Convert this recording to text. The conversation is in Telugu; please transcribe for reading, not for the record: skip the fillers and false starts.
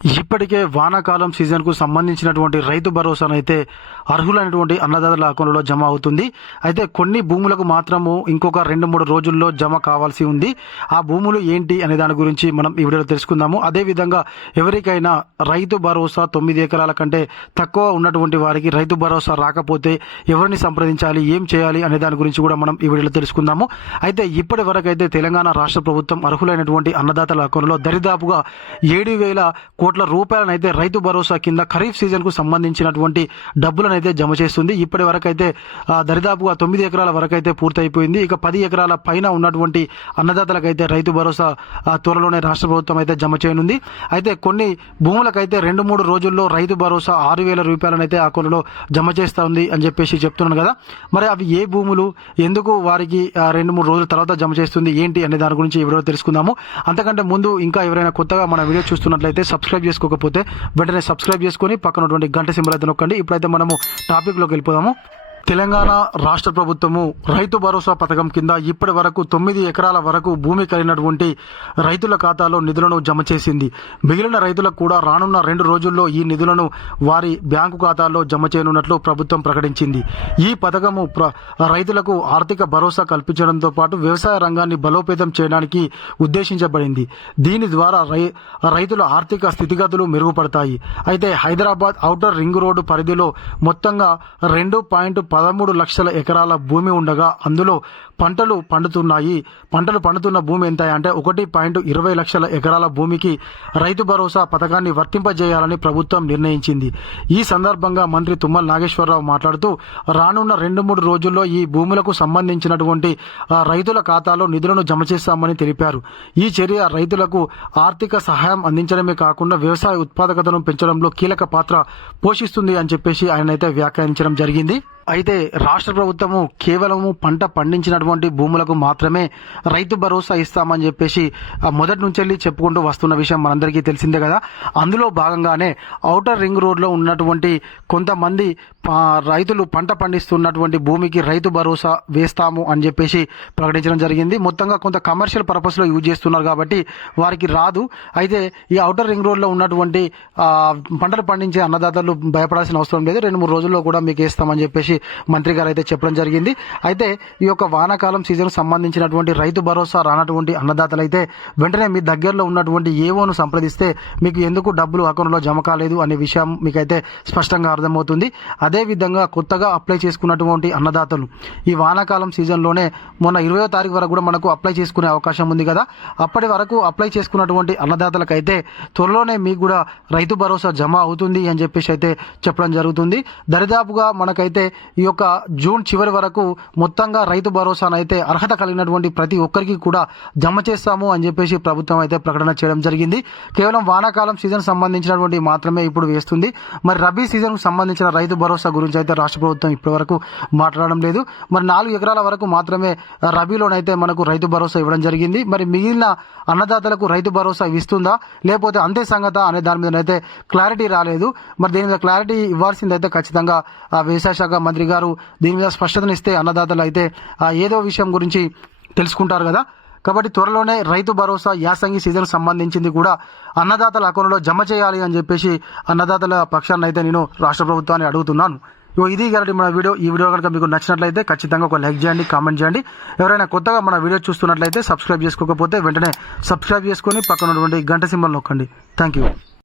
ఇప్పటికే వానాకాలం సీజన్కు సంబంధించినటువంటి రైతు భరోసానైతే అర్హులైనటువంటి అన్నదాతల అకౌంట్లో జమ అవుతుంది. అయితే కొన్ని భూములకు మాత్రము ఇంకొక 2-3 రోజుల్లో జమ కావాల్సి ఉంది. ఆ భూములు ఏంటి అనే దాని గురించి మనం ఈ వీడియోలో తెలుసుకుందాము. అదేవిధంగా ఎవరికైనా రైతు భరోసా 9 ఎకరాల కంటే తక్కువ ఉన్నటువంటి వారికి రైతు భరోసా రాకపోతే ఎవరిని సంప్రదించాలి, ఏం చేయాలి అనే దాని గురించి కూడా మనం ఈ వీడియోలో తెలుసుకుందాము. అయితే ఇప్పటి వరకు అయితే తెలంగాణ రాష్ట్ర ప్రభుత్వం అర్హులైనటువంటి అన్నదాతల అకౌంట్లో దరిదాపుగా 7,000 కోట్ల రూపాయలనైతే రైతు భరోసా కింద ఖరీఫ్ సీజన్ కు సంబంధించినటువంటి డబ్బులనైతే జమ చేస్తుంది. ఇప్పటి వరకు అయితే దరిదాపుగా 9 ఎకరాల వరకు అయితే పూర్తయిపోయింది. ఇక 10 ఎకరాల పైన ఉన్నటువంటి అన్నదాతలకైతే రైతు భరోసా త్వరలోనే రాష్ట్ర ప్రభుత్వం అయితే జమ చేయనుంది. అయితే కొన్ని భూములకైతే 2-3 రోజుల్లో రైతు భరోసా 6,000 రూపాయలనైతే అకౌంట్లో జమ చేస్తా ఉంది అని చెప్పేసి చెప్తున్నాను కదా. మరి అవి ఏ భూములు, ఎందుకు వారికి 2-3 రోజుల తర్వాత జమ చేస్తుంది, ఏంటి అనే దాని గురించి ఈ వీడియో తెలుసుకుందాము. అంతకంటే ముందు ఇంకా ఎవరైనా కొత్తగా మన వీడియో చూస్తున్నట్లయితే సబ్స్క్రైబ్ చేసుకోకపోతే వెంటనే సబ్స్క్రైబ్ చేసుకుని పక్కన ఉన్నటువంటి గంట సింబల్ అయితే నొక్కండి. ఇప్పుడైతే మనము టాపిక్ లోకి వెళ్ళిపోదాము. తెలంగాణ రాష్ట్ర ప్రభుత్వము రైతు భరోసా పథకం కింద ఇప్పటి వరకు 9 ఎకరాల వరకు భూమి కలిగినటువంటి రైతుల ఖాతాలో నిధులను జమ చేసింది. మిగిలిన రైతులకు కూడా రానున్న 2 రోజుల్లో ఈ నిధులను వారి బ్యాంకు ఖాతాల్లో జమ చేయనున్నట్లు ప్రభుత్వం ప్రకటించింది. ఈ పథకము రైతులకు ఆర్థిక భరోసా కల్పించడంతో పాటు వ్యవసాయ రంగాన్ని బలోపేతం చేయడానికి ఉద్దేశించబడింది. దీని ద్వారా రైతుల ఆర్థిక స్థితిగతులు మెరుగుపడతాయి. అయితే హైదరాబాద్ ఔటర్ రింగ్ రోడ్డు పరిధిలో మొత్తంగా 2.13 లక్షల ఎకరాల భూమి ఉండగా అందులో పంటలు పండుతున్న భూమి ఎంత అంటే 1.20 లక్షల ఎకరాల భూమికి రైతు భరోసా పథకాన్ని వర్తింపజేయాలని ప్రభుత్వం నిర్ణయించింది. ఈ సందర్భంగా మంత్రి తుమ్మల నాగేశ్వరరావు మాట్లాడుతూ రానున్న 2-3 రోజుల్లో ఈ భూములకు సంబంధించినటువంటి రైతుల ఖాతాలో నిధులను జమ చేస్తామని తెలిపారు. ఈ చర్య రైతులకు ఆర్థిక సహాయం అందించడమే కాకుండా వ్యవసాయ ఉత్పాదకతను పెంచడంలో కీలక పాత్ర పోషిస్తుంది అని చెప్పేసి ఆయన అయితే వ్యాఖ్యానించడం జరిగింది. అయితే రాష్ట్ర ప్రభుత్వము కేవలము పంట పండించినటువంటి భూములకు మాత్రమే రైతు భరోసా ఇస్తామని చెప్పేసి మొదటి నుంచి చెప్పుకుంటూ వస్తున్న విషయం మనందరికీ తెలిసిందే కదా. అందులో భాగంగానే ఔటర్ రింగ్ రోడ్లో ఉన్నటువంటి కొంతమంది రైతులు పంట పండిస్తున్నటువంటి భూమికి రైతు భరోసా వేస్తాము అని చెప్పేసి ప్రకటించడం జరిగింది. మొత్తంగా కొంత కమర్షియల్ పర్పస్లో యూజ్ చేస్తున్నారు కాబట్టి వారికి రాదు. అయితే ఈ ఔటర్ రింగ్ రోడ్లో ఉన్నటువంటి పంటలు పండించే అన్నదాతలు భయపడాల్సిన అవసరం లేదు. 2-3 రోజుల్లో కూడా మీకు వేస్తామని చెప్పేసి మంత్రి గారు అయితే చెప్పడం జరిగింది. అయితే ఈ యొక్క వానాకాలం సీజన్ సంబంధించినటువంటి రైతు భరోసా రానటువంటి అన్నదాతలు అయితే వెంటనే మీ దగ్గరలో ఉన్నటువంటి ఏవోను సంప్రదిస్తే మీకు ఎందుకు డబ్బులు అకౌంట్లో జమ కాలేదు అనే విషయం మీకైతే స్పష్టంగా అర్థమవుతుంది. అదేవిధంగా కొత్తగా అప్లై చేసుకున్నటువంటి అన్నదాతలు ఈ వానాకాలం సీజన్లోనే మొన్న 20వ తారీఖు వరకు కూడా మనకు అప్లై చేసుకునే అవకాశం ఉంది కదా. అప్పటి వరకు అప్లై చేసుకున్నటువంటి అన్నదాతలకైతే త్వరలోనే మీకు కూడా రైతు భరోసా జమ అవుతుంది అని చెప్పేసి అయితే చెప్పడం జరుగుతుంది. దరిదాపుగా మనకైతే ఈ యొక్క జూన్ చివరి వరకు మొత్తంగా రైతు భరోసానైతే అర్హత కలిగినటువంటి ప్రతి ఒక్కరికి కూడా జమ చేస్తాము అని చెప్పేసి ప్రభుత్వం అయితే ప్రకటన చేయడం జరిగింది. కేవలం వానాకాలం సీజన్ సంబంధించినటువంటి మాత్రమే ఇప్పుడు వేస్తుంది. మరి రబీ సీజన్ కు సంబంధించిన రైతు భరోసా గురించి అయితే రాష్ట్ర ప్రభుత్వం ఇప్పటి వరకు మాట్లాడడం లేదు. మరి 4 ఎకరాల వరకు మాత్రమే రబీలోనైతే మనకు రైతు భరోసా ఇవ్వడం జరిగింది. మరి మిగిలిన అన్నదాతలకు రైతు భరోసా ఇస్తుందా లేకపోతే అంతే సంగత అనే దాని మీద అయితే క్లారిటీ రాలేదు. మరి దీని మీద క్లారిటీ ఇవ్వాల్సిందైతే ఖచ్చితంగా వ్యవసాయ శాఖ మంత్రి గారు దీని మీద స్పష్టతనిస్తే అన్నదాతలు అయితే ఏదో విషయం గురించి తెలుసుకుంటారు కదా. కాబట్టి త్వరలోనే రైతు భరోసా యాసంగి సీజన్ సంబంధించింది కూడా అన్నదాతల అకౌంట్లో జమ చేయాలి అని చెప్పేసి అన్నదాతల పక్షాన్ని అయితే నేను రాష్ట్ర ప్రభుత్వాన్ని అడుగుతున్నాను. ఇది కాబట్టి మన వీడియో. ఈ వీడియో కనుక మీకు నచ్చినట్లయితే ఖచ్చితంగా ఒక లైక్ చేయండి, కామెంట్ చేయండి. ఎవరైనా కొత్తగా మన వీడియో చూస్తున్నట్లయితే సబ్స్క్రైబ్ చేసుకోకపోతే వెంటనే సబ్స్క్రైబ్ చేసుకొని పక్కన ఉన్నటువంటి గంట సింబల్ నొక్కండి. Thank you.